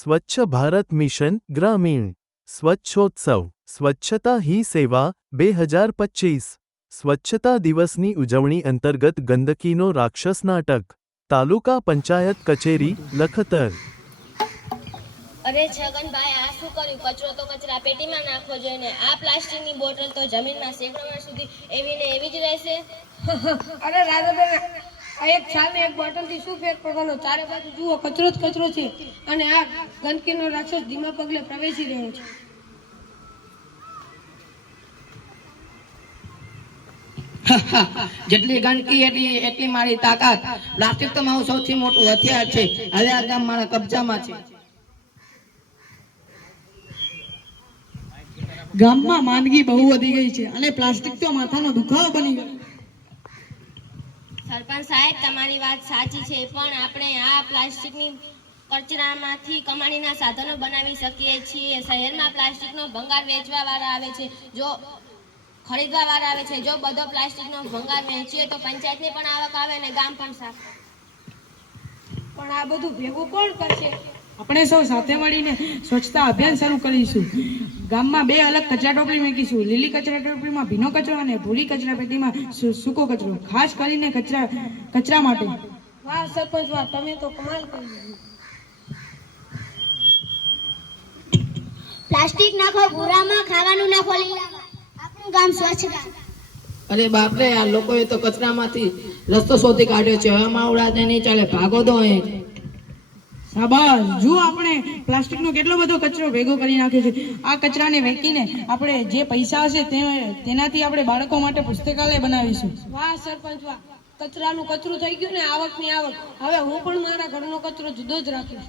સ્વચ્છ ભારત મિશન ગ્રામીણ સ્વચ્છોત્સવ સ્વચ્છતા હી સેવા બે હજાર પચીસ સ્વચ્છતા દિવસની ઉજવણી અંતર્ગત ગંદકીનો રાક્ષસ નાટક તાલુકા પંચાયત કચેરી લખતર. અરે છગનભાઈ આ શું કર્યું? કચરો તો કચરા પેટીમાં નાખવો જોઈએ ને. આ પ્લાસ્ટિકની બોટલ તો જમીનમાં સેંકડો સુધી એવી ને એવી જ રહેશે. અરે રાધાબેન આ એક છાલ ને એક બોટલથી શું ફેર પડવાનો? ચારે બાજુ જુઓ કચરો જ કચરો છે. અને આ ગંદકીનો રાક્ષસ ધીમા પગલે પ્રવેશી રહ્યો છે. જેટલી ગંદકી એટલી એટલી મારી તાકાત. પ્લાસ્ટિક તો મારું સૌથી મોટું હથિયાર છે. હવે આ ગામ મારા કબજામાં છે. ગામમાં માંદગી બહુ વધી ગઈ છે અને પ્લાસ્ટિક તો માથાનો દુખાવો બની ગયો. સરપંચ સાહેબ તમારી વાત સાચી છે પણ આપણે આ પ્લાસ્ટિકની કચરામાંથી કમાણીના સાધનો બનાવી શકીએ છીએ. શહેરમાં પ્લાસ્ટિકનો ભંગાર વેચવા વાળા આવે છે જો ખરીદવા વાળા આવે છે જો બધો પ્લાસ્ટિકનો ભંગાર વેચીએ તો પંચાયતની પણ આવક આવે ને ગામ પણ સાફ. પણ આ બધું ભેગું કોણ કરશે? આપણે સૌ સાથે મળીને સ્વચ્છતા અભિયાન શરૂ કરીશું. ગામમાં બે અલગ કચરા ટોપલી મૂકીશું. લીલી કચરા ટોપલીમાં ભીનો કચરો અને ભૂરી કચરા પેટીમાં સૂકો કચરો. ખાસ કરીને કચરા કચરા માટે. વાહ સરપંચ વાહ તમે તો કમાલ કરી પ્લાસ્ટિક નાખો ભૂરામાં ખાવાનું નાખો લીલામાં. આપણું ગામ સ્વચ્છ ગામ. અરે બાપરે આ લોકોએ તો કચરામાંથી રસ્તો શોધી કાઢ્યો છે. હવે માવડાને નહીં ચાલે ભાગો દો અહીં. શાબાશ. જુઓ આપણે પ્લાસ્ટિકનો કેટલો બધો કચરો ભેગો કરી નાખ્યો છે આ કચરાને વેચીને આપણે જે પૈસા હશે તેનાથી આપણે બાળકો માટે પુસ્તકાલય બનાવીશું. વાહ, સરપંચ, વાહ. કચરાનું કચરું થઈ ગયું ને, આવકની આવક. હવે હું પણ મારા ઘરનો કચરો જુદો જ રાખીશ.